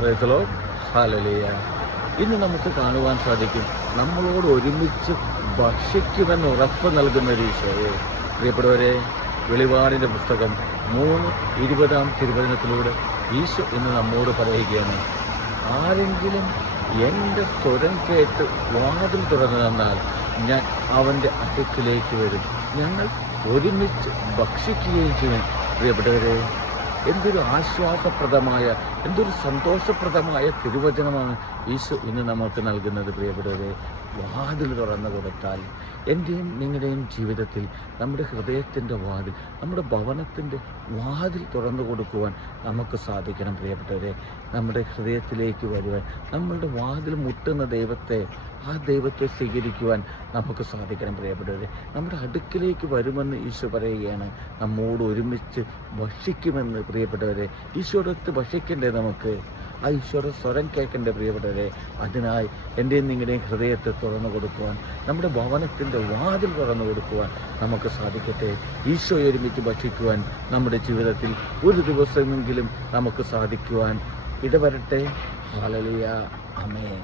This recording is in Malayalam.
Praise the Lord. ഹല്ലേലൂയ. ഇന്ന് നമുക്ക് കാണുവാൻ സാധിക്കും, നമ്മളോട് ഒരുമിച്ച് ഭക്ഷിക്കുമെന്ന് ഉറപ്പ് നൽകുന്ന ഒരു ഈശോയെ. പ്രിയപ്പെട്ടവരെ, വെളിപാടിൻ്റെ പുസ്തകം 3:20 തിരുവചനത്തിലൂടെ ഈശോ ഇന്ന് നമ്മോട് പറയുകയാണ്, ആരെങ്കിലും എൻ്റെ സ്വരം കേട്ട് വാതിൽ തുറന്നു തന്നാൽ ഞാൻ അവൻ്റെ അടുക്കിലേക്ക് വരും, ഞങ്ങൾ ഒരുമിച്ച് ഭക്ഷിക്കുകയും ചെയ്യും. പ്രിയപ്പെട്ടവരെ, എന്തൊരു ആശ്വാസപ്രദമായ, എന്തൊരു സന്തോഷപ്രദമായ തിരുവചനമാണ് ഈശോ ഇന്ന് നമുക്ക് നൽകുന്നത്. പ്രിയപ്പെട്ടവരെ, വാതിൽ തുറന്നു കൊടുത്താൽ എൻ്റെയും നിങ്ങളുടെയും ജീവിതത്തിൽ നമ്മുടെ ഹൃദയത്തിൻ്റെ വാതിൽ, നമ്മുടെ ഭവനത്തിൻ്റെ വാതിൽ തുറന്നു കൊടുക്കുവാൻ നമുക്ക് സാധിക്കണം. പ്രിയപ്പെട്ടവരെ, നമ്മുടെ ഹൃദയത്തിലേക്ക് വരുവാൻ, നമ്മളുടെ വാതിൽ മുട്ടുന്ന ദൈവത്തെ, ആ ദൈവത്തെ സ്വീകരിക്കുവാൻ നമുക്ക് സാധിക്കണം. പ്രിയപ്പെട്ടവരെ, നമ്മുടെ അടുക്കിലേക്ക് വരുമെന്ന് ഈശോ പറയുകയാണ്, നമ്മോട് ഒരുമിച്ച് ഭക്ഷിക്കുമെന്ന്. പ്രിയപ്പെട്ടവരെ, ഈശോടൊത്ത് ഭക്ഷിക്കണ്ടേ നമുക്ക്? ആ ഈശോയുടെ സ്വരം കേൾക്കണ്ടേ? പ്രിയപ്പെട്ടവരെ, അതിനായി എൻ്റെയും നിങ്ങളുടെയും ഹൃദയത്തെ തുറന്നു കൊടുക്കുവാൻ, നമ്മുടെ ഭവനത്തിൻ്റെ വാതിൽ തുറന്നു കൊടുക്കുവാൻ നമുക്ക് സാധിക്കട്ടെ. ഈശോയെ ഒരുമിച്ച് ഭക്ഷിക്കുവാൻ നമ്മുടെ ജീവിതത്തിൽ ഒരു ദിവസമെങ്കിലും നമുക്ക് സാധിക്കുവാൻ ഇടവരട്ടെ. ഹല്ലേലൂയ. ആമേൻ.